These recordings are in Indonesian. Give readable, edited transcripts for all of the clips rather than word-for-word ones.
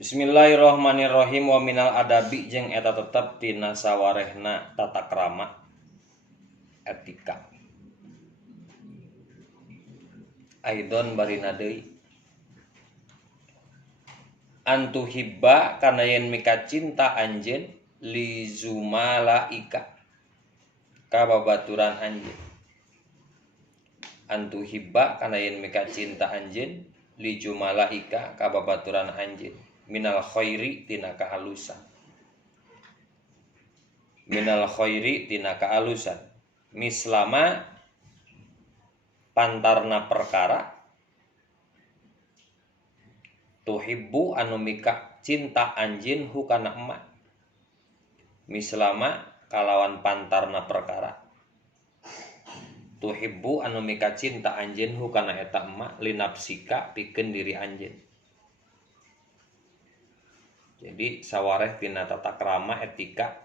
Bismillahirrahmanirrahim. Wa minal adabi jeung eta tetep tina sawarehna tata krama etika. Aidon barina deui antuhibba kana yen mika cinta anjeun li zumalaika ka babaturan anjeun. Antuhibba kana yen mika cinta anjeun li jumalaika ka babaturan anjeun. Minal khairi tina kahalusan. Minal khairi tina kahalusan. Mislama pantarna perkara tuhibbu anu mika cinta anjeun hukana emak. Mislama kalawan pantarna perkara tuhibbu anu mika cinta anjeun hukana eta emak linapsika pikeun diri anjeun. Jadi sawareh tina tata krama etika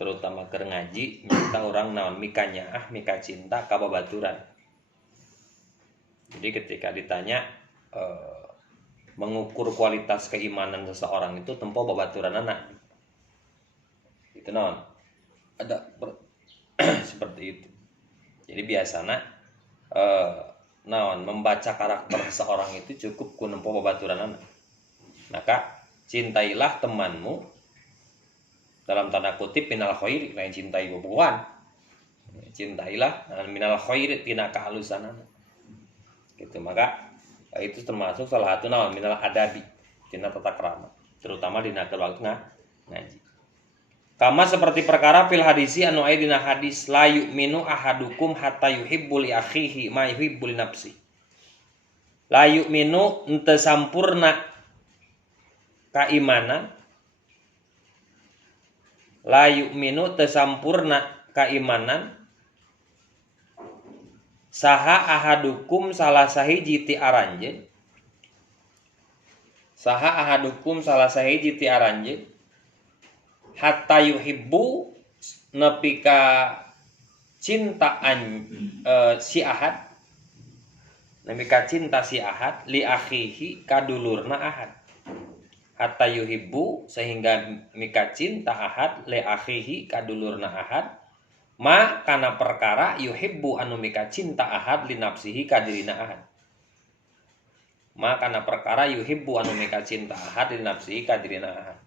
terutama keur ngaji nyata orang naon mika nyaah mika cinta ka babaturan. Jadi ketika ditanya mengukur kualitas keimanan seseorang itu tempo babaturanana. Itu naon? Ada seperti itu. Jadi biasana naon membaca karakter seseorang itu cukup ku nempo babaturanana. Maka cintailah temanmu dalam tanda kutip minal khairi, lain cintai bobogohan. Cintailah minal khairi tina kahalusanana. Gitu, maka itu termasuk salah satu naon minal adabi tina tata krama, terutama dina waktu ngaji. Kama seperti perkara fil hadisi anu aya dina hadis la yu'minu ahadukum hatta yuhibbu li akhihi ma yuhibbu li nafsi. La yu'minu henteu sampurna kaimanan, la yu'minu teu sampurna kaimanan saha ahadukum salah sahiji ti aranjeun, saha ahadukum salah sahiji ti aranjeun hatta yuhibbu nepi ka cintaan si ahad, nepi ka cinta si ahad li akhihi kadulurna ahad. Hatta yuhibbu sehingga mika cinta ahad li akhihi kadulurna ahad ma kana perkara yuhibbu anu mika cinta ahad li nafsihi kadirina ahad. Ma kana perkara yuhibbu anu mika cinta ahad li nafsihi kadirina ahad.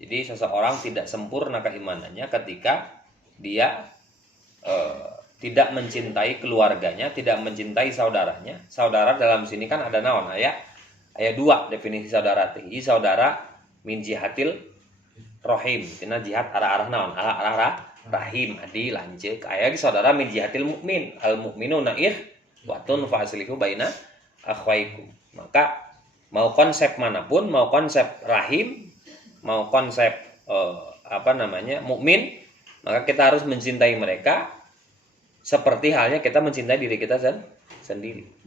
Jadi seseorang tidak sempurna keimanannya ketika dia tidak mencintai keluarganya, tidak mencintai saudaranya. Saudara dalam sini kan ada naon aya dua definisi saudara teh. Ieu saudara min jihatil rahim, tina jihad arah-arah naon? Arah-arah rahim, adi lanceuk. Aya ge saudara min jihatil mukmin, al mukminuna ikhwatun fa aslihu baina akhwaikum. Maka mau konsep manapun, mau konsep rahim, mau konsep mukmin, maka kita harus mencintai mereka seperti halnya kita mencintai diri kita sendiri.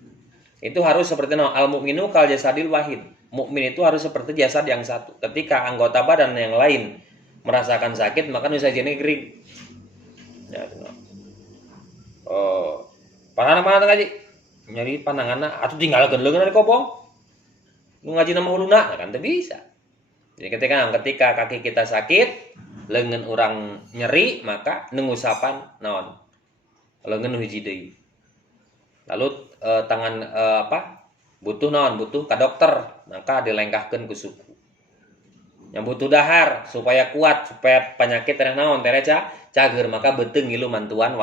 Itu harus seperti al mukminu kal jasadil wahid. Mukmin itu harus seperti jasad yang satu. Ketika anggota badan yang lain merasakan sakit, maka nu sajene gering. Ya, panahna ngaji. Nyari pandanganna atuh tinggalkeun leungeun di kobong. Nu ngaji nama uluna kan teu bisa. Jadi ketika kaki kita sakit, leungeun urang nyeri, maka nengusapan naon? Leungeun nu hiji deui. Lalu tangan butuh naon? Butuh ka dokter, maka dilengkahkeun ku suku. Yang butuh dahar supaya kuat, supaya penyakit teh naon teh cager, maka beuteung ngilu mantuan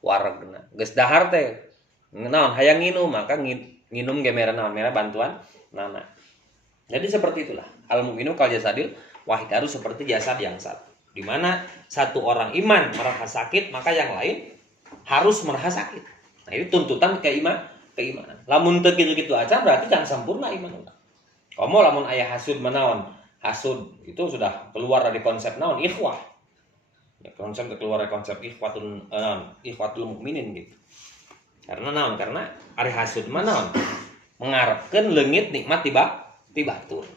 waregna. Geus dahar teh naon hayang nginum, maka nginum ge mere naon? Mere bantuan nana. Jadi seperti itulah. Al mukminu kal jasadil wahid, harus seperti jasad yang satu. Di mana satu orang iman merasa sakit, maka yang lain harus merasa sakit. Nah, itu tuntutan keimanan. Lamun teu kitu-kitu aja berarti jangan sempurna iman urang. Komo lamun aya hasud manaon? Hasud itu sudah keluar dari konsep naon? Ikhwah. Ya, konsep keluar dari konsep ikhwatul mukminin gitu. Karena naon? Karena ari hasud manaon? Mengarepkeun leungit nikmat tibatur.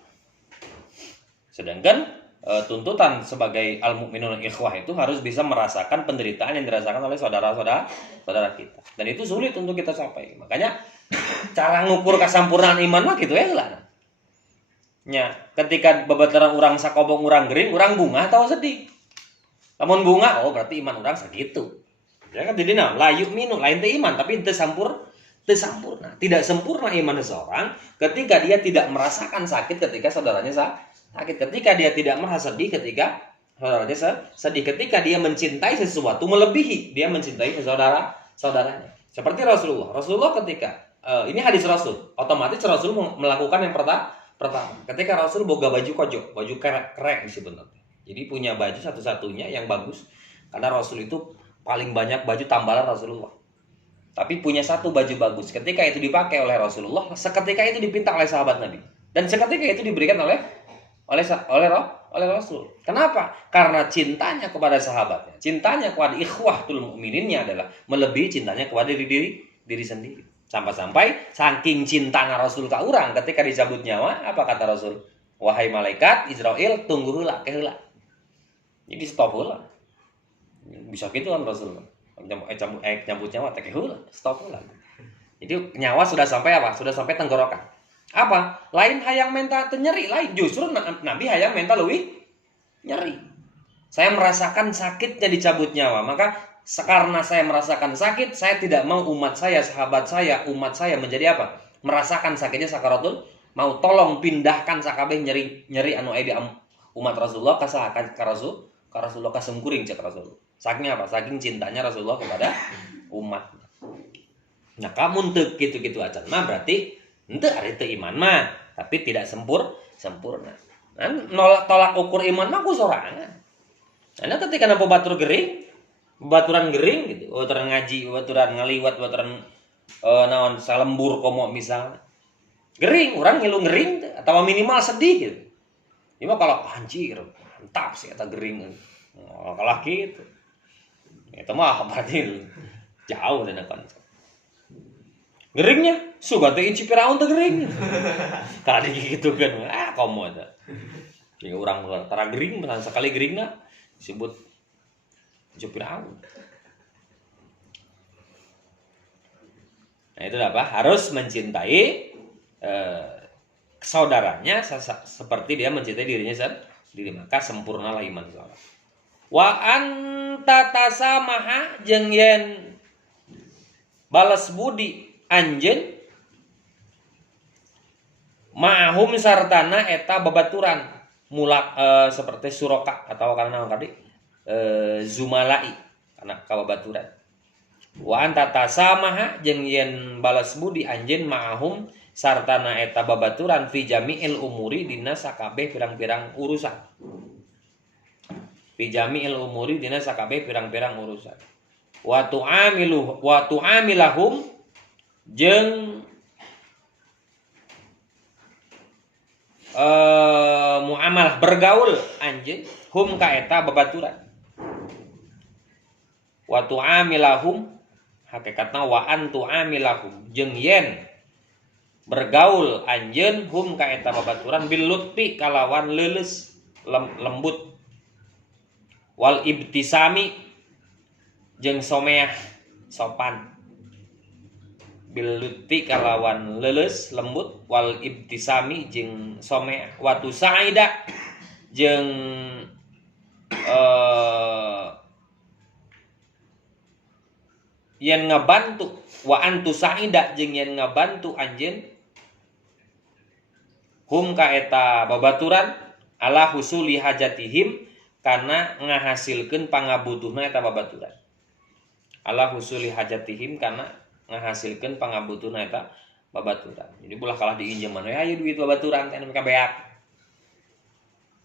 Sedangkan tuntutan sebagai al-mukminun ikhwah itu harus bisa merasakan penderitaan yang dirasakan oleh saudara kita. Dan itu sulit untuk kita capai. Makanya cara ngukur kesempurnaan iman mah gitu ya lah. nya ketika babaturan urang sakobong urang gering, urang bunga atau sedih. Lamun bunga, oh berarti iman urang sakitu. Ya kan jadi layu minu lain teh iman tapi teu sempurna. Tidak sempurna iman seseorang ketika dia tidak merasakan sakit ketika saudaranya sakit, ketika dia tidak merasa sedih ketika saudaranya sedih, ketika dia mencintai sesuatu melebihi dia mencintai saudaranya. Seperti Rasulullah ketika ini hadis Rasul, otomatis Rasul melakukan yang pertama. Ketika Rasul boga baju kojo, baju kerek sebenarnya. Jadi punya baju satu-satunya yang bagus karena Rasul itu paling banyak baju tambalan Rasulullah. Tapi punya satu baju bagus. Ketika itu dipakai oleh Rasulullah, seketika itu dipinta oleh sahabat Nabi. Dan seketika itu diberikan oleh Rasul. Kenapa? Karena cintanya kepada sahabatnya, cintanya kepada ikhwatul mukmininnya adalah melebihi cintanya kepada diri sendiri. Sampai-sampai saking cintanya Rasul ka urang ketika dicabut nyawa, apa kata Rasul? Wahai malaikat Israel, tunggu heula ke heula. Jadi stop heula. Bisa gitu kan Rasul. Nyambut nyawa teh heula, stop heula. Jadi nyawa sudah sampai apa? Sudah sampai tenggorokan. Apa? Lain hayang menta teu nyeri, lain justru Nabi hayang menta leuwih nyeri. Saya merasakan sakitnya dicabut nyawa, maka karena saya merasakan sakit, saya tidak mau umat saya, sahabat saya, umat saya menjadi apa? Merasakan sakitnya sakaratul mau. Tolong pindahkan sakabeh nyeri anu aya di umat Rasulullah ka Rasulullah ka sengkuring cek Rasulullah. Saking apa? Saking cintanya Rasulullah kepada umat. Nah, kamu teu kitu-kitu acan mah berarti henteu ari teu iman mah, tapi tidak sempurna. Nah, tolak ukur iman mah ku sorangan. Karena ketika nampa baturan gering gitu, baturan ngaji, baturan ngaliwat, baturan naon salembur komo misalnya. Gering, orang ngilu gering atau minimal sedih gitu. Ini mah kalau anjir, mantap sih eta gering. Kalah gitu. Itu mah berarti jauh dari konsep. Geringnya suga teh inci Firaun teh gering. Tadi gitu kan. Komo eta. Jadi urang tara gering, sekali geringna disebut Firaun. Nah itu apa? Harus mencintai saudaranya seperti dia mencintai dirinya sendiri, maka sempurnalah iman seorang. Wa anta tasamaha jeung yen balas budi anjeun ma'hum sartana eta babaturan mulak seperti suroka atau karena tadi zumalai karena kababaturan. Wa anta tasamaha jeung yen balas budi anjeun ma'hum sartana eta babaturan fi jami'il umuri dina sakabeh pirang-pirang urusan. Fi jami'il umuri dina sakabeh pirang-pirang urusan. Wa tu'amilahum jeung muamalah bergaul anjeun hum ka eta babaturan. Wa tu'amilahum hakikatna wa an tu'amilahum jeung yen bergaul anjeun hum ka eta babaturan bil lutfi kalawan leuleus lembut wal ibtisami jeung someah sopan bil lutfi kalawan leuleus lembut wal ibtisami jeung someah wa tusaida jeung yen ngabantu wa antu saida jeung yen ngabantu anjeun hum ka eta babaturan ala husuli hajatihim kana ngahasilkeun pangabutuhna eta babaturan. Ala husuli hajatihim kana ngahasilkeun pangabutuhna eta babaturan. Jadi ulah kalah diinjem mana aya duit babaturan teh mereka beak.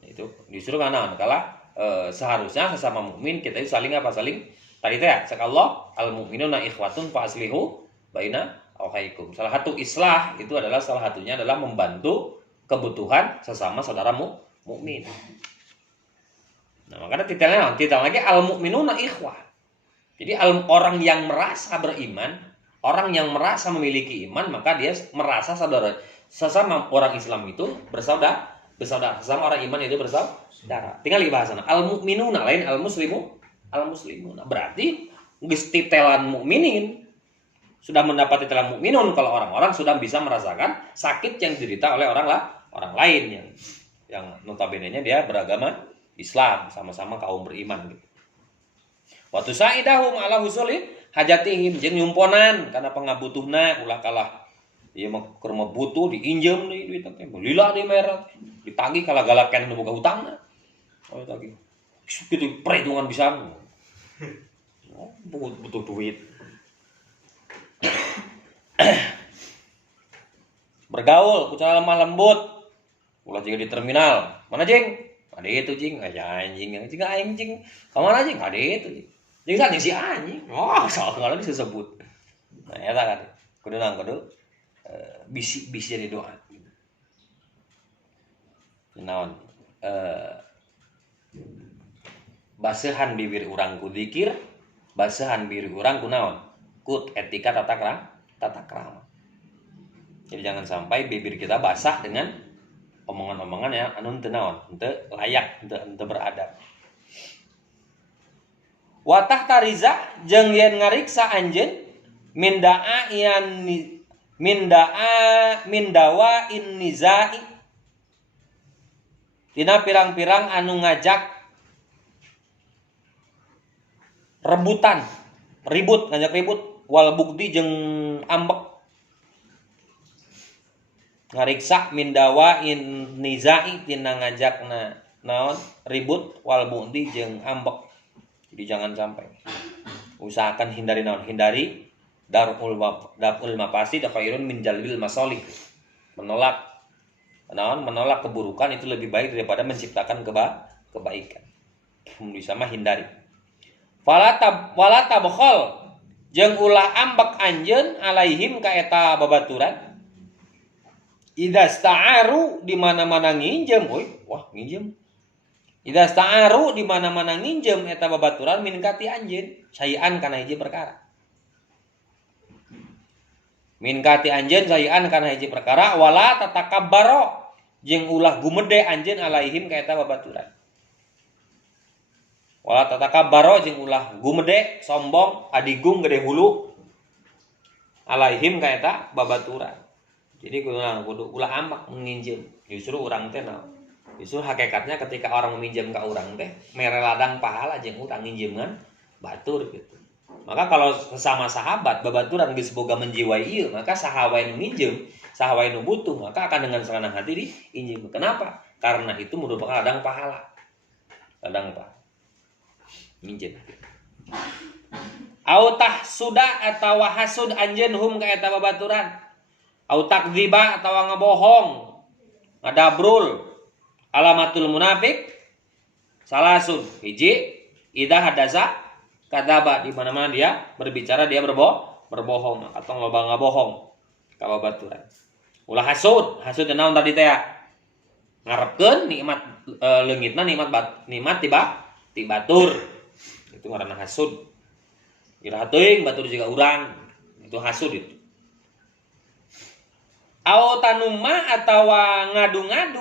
Itu justru kana kalah seharusnya sesama mukmin kita itu saling apa? Saling tadi teh cek Allah al mukminuna ikhwatun fa aslihu baina akhaikum. Salah satu islah itu adalah salah satunya adalah membantu kebutuhan sesama saudaramu mukmin. Nah, makanya titel lagi al mukminuna ikhwah. Jadi orang yang merasa beriman, orang yang merasa memiliki iman, maka dia merasa saudara sesama orang Islam itu bersaudara, sesama orang iman itu bersaudara. Tinggal bahasana al mukminuna lain al muslimun. Berarti geus titelan mukminin sudah mendapat titelan mukminun kalau orang-orang sudah bisa merasakan sakit yang diderita oleh orang orang lain yang notabene-nya dia beragama Islam, sama-sama kaum beriman gitu. Waktu saidahum ala husuli hajatihim jeung nyumponan kana pangabutuhna ulah kalah ieu mah keur mah butuh diinjem deui duit teh lila deui merah ditagih kala galakeun nu boga hutangna oh tagih kitu perhitungan pisan butuh duit bergaul ku cara lemah lembut ulah juga di terminal mana jeng ada itu jing aja anjing anjing kemana jing ada itu jing jeung saat si anjing wah soal kalau disebut nah eta kan kudu bisi jadi doa naon basehan bibir urang ku dzikir basehan bibir urang ku naon ku etika tata krama jadi jangan sampai bibir kita basah dengan omongan-omongan yang anu teu naon teu layak teu beradab watah tariza jeung yen ngariksa anjeun mindawa in nizai tina pirang-pirang anu ngajak ngajak ribut wal bukti jeung ambek ngariksa mindawa in nizai tina ngajakna naon ribut wal bukti jeung ambek jadi jangan sampai usahakan hindari naon hindari darul mafasi khairun min jalbil masalih menolak keburukan itu lebih baik daripada menciptakan kebaikan bisa mah hindari wala tabkhal jeung ulah ambek anjeun alaihim ka eta babaturan idza sta'aru di mana-mana nginjem nginjem idza sta'aru di mana-mana nginjem eta babaturan min kati anjeun sayan kana hiji perkara min kati anjeun sayan kana hiji perkara wala tatakabbaro jeung ulah gumede anjeun alaihim ka eta babaturan wala tatakabbaro jeung ulah gumede sombong adigung gede hulu alaihim ka eta babaturan jadi kudu ulah ambak menginjem justru urang teh justru hakikatnya ketika orang meminjam ke urang teh mere ladang pahala jeung urang nginjeman batur gitu maka kalau sesama sahabat babaturan geus boga menjiwai ieu maka saha wae nu minjem saha wae nu butuh maka akan dengan senang hati diinjem kenapa karena itu merupakan ladang pahala minjem au tahsuda atawa hasud anjeun hum ka eta babaturan au takdziba atawa ngabohong ngadabrul alamatul munafik salasun hiji idza hadasa kadaba di mana-mana dia berbicara dia berbohong atau loba ngabohong ka babaturan ulah hasud naon tadi teh ngarepkeun nikmat leungitna nikmat tibatur itu ngaranna hasud iraha teuing batur jiga urang itu hasud itu au tanuma atawa ngadu-ngadu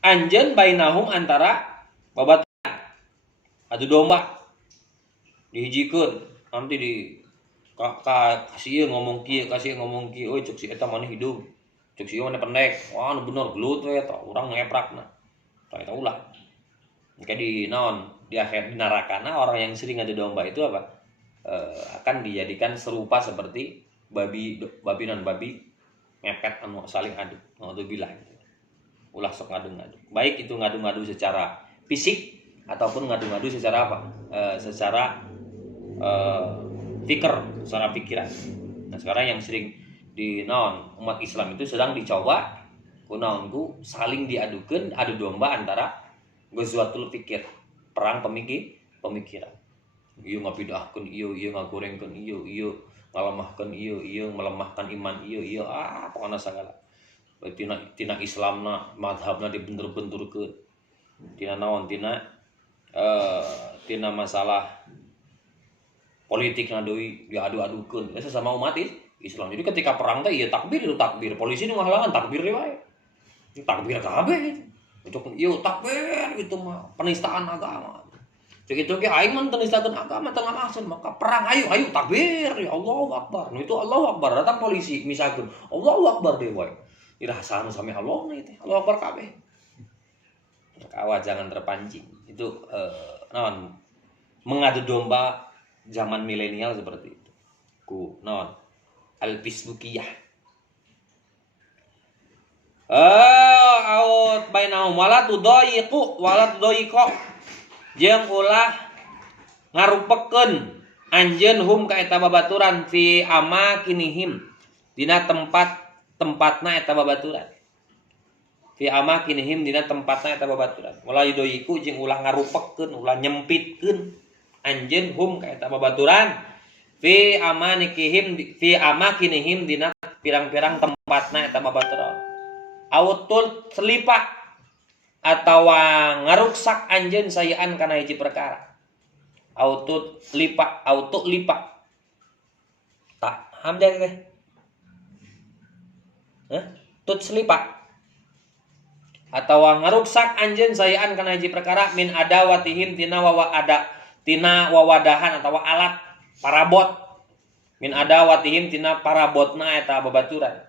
anjeun bainahum antara babaturan adu domba dihijikeun nanti di kasih ngomong kieu euy cuk si eta maneh hidup cuk si maneh pendek wah nu bener gelut we eta urang ngeprakna tah eta ulah engke di naon di akhir di nerakana orang yang sering adu domba itu apa akan dijadikan serupa seperti babi ngepet anu saling adu naudzubillah ulah sok ngadu-ngadu baik itu ngadu-ngadu secara fisik ataupun ngadu-ngadu secara apa secara secara pikiran. Nah sekarang yang sering di umat Islam itu sedang dicoba ku saling diadukan adu domba antara ghazwatul fikir perang pemikiran. Ieu ngapidahkeun ieu ngagorengkeun ieu ngalemahkeun ieu melemahkan iman ieu pokona sagala. Tina Islamna mazhabna dibentur-benturkeun. Tina masalah politik deui diadu-adukeun sesama umat Islam. Jadi ketika perang teh ieu takbir polisi nu ngahalangan takbir wae. Takbir kabeh. Untuk ieu takbir itu mah penistaan agama. Cek itu ge aing mah penistakeun agama teu ngamaksud maka perang ayo takbir ya Allahu Akbar. Nu itu Allahu Akbar datang polisi misalkeun Allahu Akbar deui wae. Irasan sami Allah nih teh. Allah Akbar kabeh. Awas jangan terpancing. Itu naon? Mengadu domba zaman milenial seperti itu. Ku naon? Al-Facebookiyah. Out bainahum wala tudayiqu wala tudayiqa. Jeung ulah ngarupekeun anjeun hum ka eta babaturan fi amakinihim dina tempatna eta babaturan. Fi amakinihim dina tempatna eta babaturan. Wala yudayiqu jeung ulah ngarupekeun ulah nyempitkeun anjeun hum ka eta babaturan fi amakinihim dina pirang-pirang tempatna eta babaturan. Autul selipa atawa ngaruksak anjeun sayaan kana hiji perkara. Autu lipa tak hamzah teh. Tut selipa atawa ngaruksak anjeun sayaan kana hiji perkara min adawatihim tina wawadahan atawa alat parabot min adawatihim tina parabotna eta babaturan.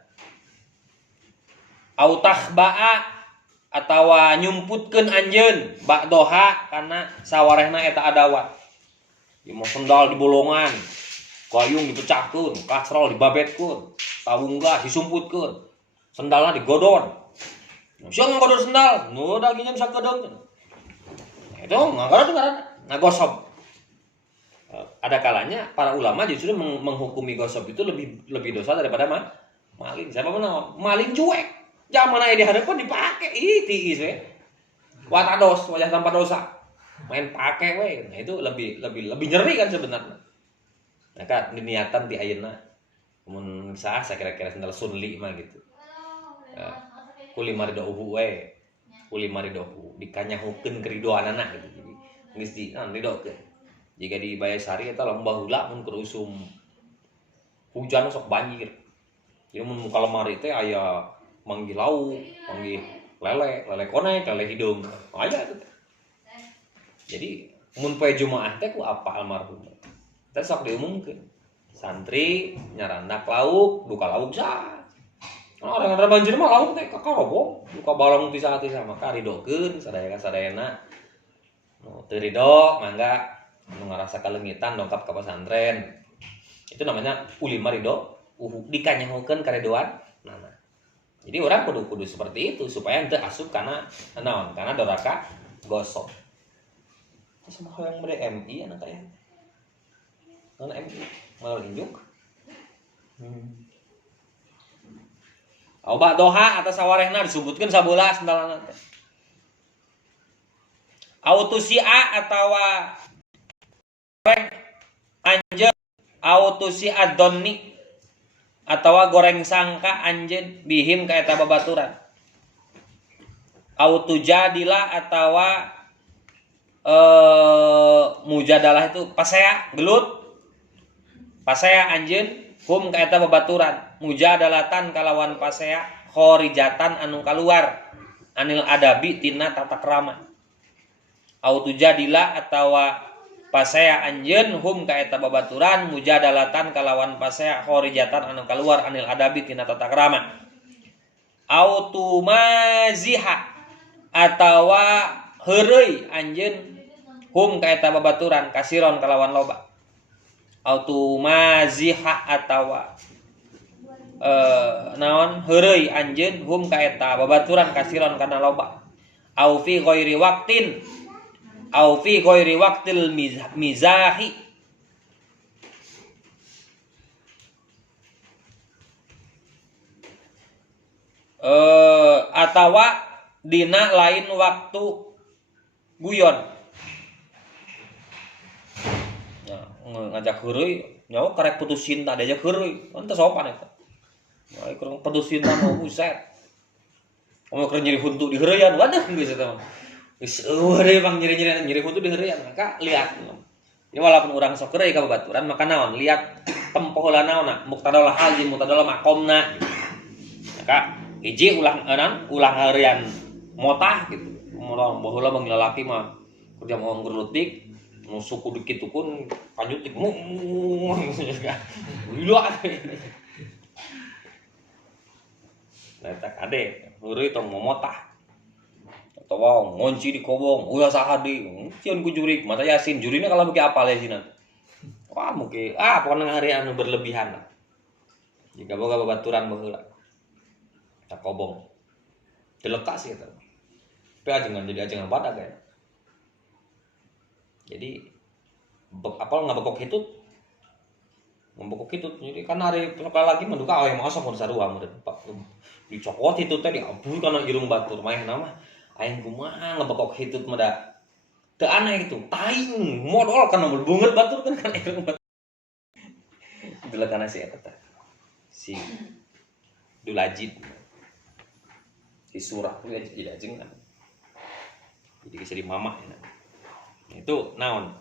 Au tahba'a atawa nyumputkeun anjeun ba'doha kana sawarehna eta adawat. Ieu sendal dibolongan, gayung dipecahkeun, kasrol dibabetkeun, tawungga disumputkeun, sendalna digodon. Sia nggodon sendal, nu daginnya bisa godon. Itu nggodon ngaranna ngagosob. Ada kalanya para ulama justru menghukumi gosok itu lebih dosa daripada maling. Siapa pun maling cuek. Zaman aya di hareupeun dipake tiis we. Watados, wajah tanpa dosa. Main pake we. Nah, itu lebih nyeri kan sebenarnya. Nah, kan niatan di ayeuna mun saah kira-kira sendal sunli mah gitu. Kuli maridohu we. Kuli maridohu dikanyahukeun keridoanana gitu. Jadi geus ridokeun. Jika di Bayasari eta lomba heula mun keur hujan sok banjir. Jadi mun muka lemari teh aya manggil lauk, manggil lele konek, lele hidung. Aya itu. Jadi mun poe Jumaah teh ku apa almarhum. Teh sok diumumkeun. Santri nyarandak lauk, duka lauk sah. Orang ada banjir mah lauk teh kakarobong, duka balong tisah-tisah maka ridokeun sadaya-sadayana. Nu teu ridho mangga anu ngarasa kalengitan dongkap ka pesantren. Itu namanya ulima ridho, dikanyahokeun karedoan. Nah. Jadi orang kudu seperti itu supaya henteu asup kana naon? Kana doraka gosok. Sama yang mere MI anak aya. Non MI malah injuk. Oba doha atas sawarehna disebutkeun sabeula sendalana teh. Autusia atawa anjeun autusia donni atawa goreng sangka anjeun bihim ka eta babaturan. Autujadila atawa mujadalah itu pasea gelut. Pasea anjeun hum ka eta babaturan. Mujadalatan kalawan pasea khorijatan anu kaluar anil adabi tina tata krama. Autujadila atawa pasea anjeun hum ka eta babaturan mujadalatan kalawan pasea khorijatan anu kaluar anil adabi tina tata krama. Autumaziha atawa heureuy anjeun hum ka eta babaturan kasiron kalawan loba. Autumaziha atawa naon heureuy anjeun hum ka eta babaturan kasiron kana loba. Au fi ghairi waqtin au fi ghairi waqtil mizahi atawa dina lain waktu guyon. Ya, ngajak heureuy nyawa karek putus cinta diajak heureuy ente sopan eta. Ai kurang putus cinta mah buset. Kamu keur nyeri huntu di heureuyan waduh geus eta mah. Geus eueuh bang nyeri huntu di heureuyan maka lihat. Ya walaupun urang sok heureuy ka babaturan maka naon lihat tempoh naonna muqtadal hal jeung muqtadal maqamna. Maka hiji ulah heureuyan motah gitu. Urang baheula bang lalaki mah kerja mau nggerutik nu suku dikitukeun kanjutik gila. Eta kade, heureuy tong momotah. Atawa ngunci di kobong, ulah saha deui. Cieun ku jurig, mata Yasin, jurina kalau beuki apal Yasinan. Wah, mugi pokona ngari anu berlebihan lah. Jika boga babaturan baheula. Tak kobong. Dileka sih eta. Tapi ajengan jadi ajengan badag ya. Jadi apal ngabekok hitut. Ngabekok hitut. Jadi kan hari sekali lagi menduka aya masa mun sarua mun dicokot hitut teh diampui kana irung batur mah nama aing kumaha ngabekok hitut mah da teu aneh gitu. Taing modal kana bunget batur kan irung batur. Itulah kana si eta si Dulajid. Si surah itu jadi ajengan. Jadi bisa di mamah ya. Itu naon?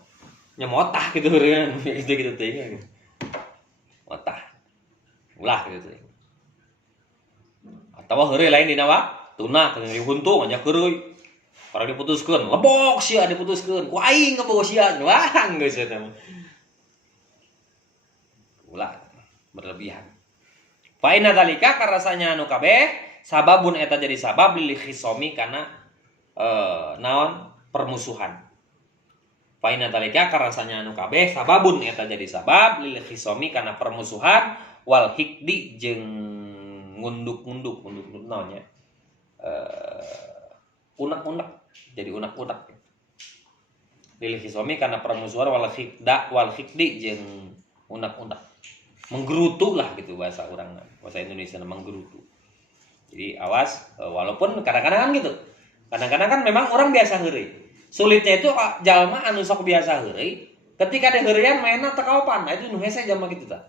Nyemotah gitu kan. Gitu teh gitu. Motah. Ulah gitu teh. Atawa heureuy lain dina wa tuna teu dihuntung anya heureuy. Para diputuskeun, lebok sia diputuskeun. Ku aing ngebogo sia. Wah, geus eta mah. Ulah berlebihan. Fa inna dzalika karasanya anu kabeh sababun eta jadi sabab lil khisomi kana naon permusuhan. Fa inna dzalika karasanya anu kabeh sababun eta jadi sabab lil khisomi kana permusuhan wal hikdi jeung ngunduk-ngunduk naon nya. Unek-unek jadi unek-unek. Lil khisomi kana permusuhan wal hikdi jeung unek-unek. Menggerutu lah gitu bahasa orang bahasa Indonesia menggerutu. Jadi awas, walaupun kadang-kadang kan gitu. Kadang-kadang kan memang orang biasa heureuy. Sulitnya itu jalma anu sok biasa heureuy, ketika ada heureuyan mainna teu kaopan. Nah itu nu hese jalma kitu tah.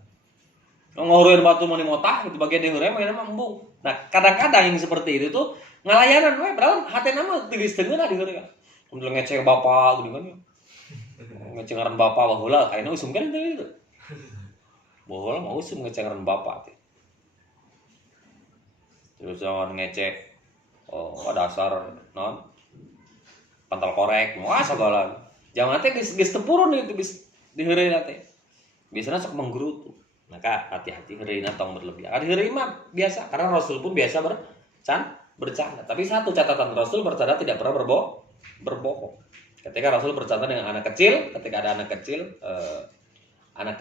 Ngeureun batu mah dimotah gitu bagian di heureuy mainna mah embung. Nah, kadang-kadang yang seperti itu tuh ngalayanan we padahal hatena mah geus teungeuna di heureuy. Mun ngecek bapak gitu kan. Ngecengaran bapak baheula ayeuna usum kan teh gitu. Baheula mah usum ngecengaran bapak teh. Terus jangan ngecek dasar non pantal korek wah segala jangan teh geus tepurun itu geus diheureuna teh biasana sok menggerutu maka hati-hati heureuna tong berlebihan ari heureui mah biasa karena Rasul pun biasa bercanda tapi satu catatan Rasul bercanda tidak pernah berbohong ketika Rasul bercanda dengan anak kecil ketika ada anak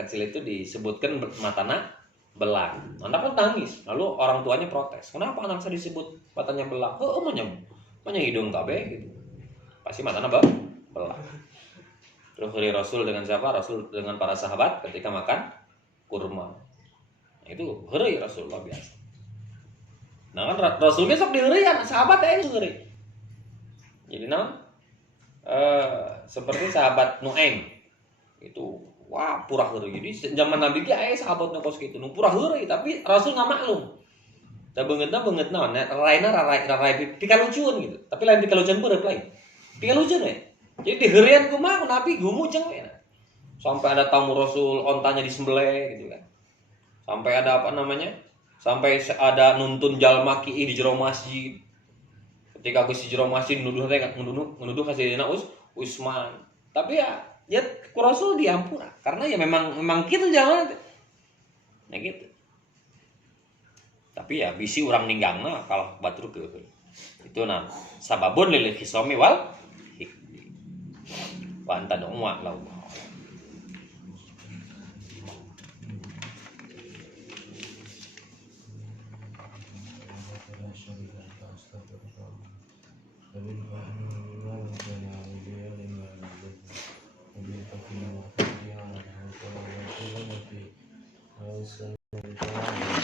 kecil itu disebutkan matana belang. Anak kan nangis. Lalu orang tuanya protes. Kenapa anak saya disebut matanya belang? Manya hidung kabeh gitu. Pasti matanya belang. Terus Rasul dengan siapa? Rasul dengan para sahabat ketika makan kurma. Nah, itu heureuy Rasulullah biasa. Nah kan Rasul besok diheureuyan, sahabat teh heureuy. Jadi seperti sahabat Nuaim. Itu wah purah heureuy. Jadi zaman Nabi ge aya sahabat nu kos kitu nu purah heureuy tapi Rasul enggak maklum. Da beungeutna naon raraina rarai pikalucueun gitu. Tapi lain pikalucueun beureup lain. Pikalucueun we. Jadi diheureuyan kumaha Nabi gumujeng we. Sampai ada tamu Rasul ontanya disembelih gitu kan. Sampai ada sampai ada nuntun jalma ki'i di jero masjid. Ketika geus di jero masjid nuduh ka Sayyidina Utsman. Tapi ya ku Rasul diampura karena ya memang gitu jalan nah gitu tapi ya bisi orang ninggangna kalau batur ke itu sababun lil khisomi wal hikdi wa anta du'a lahu Assalamualaikum warahmatullahi wabarakatuh.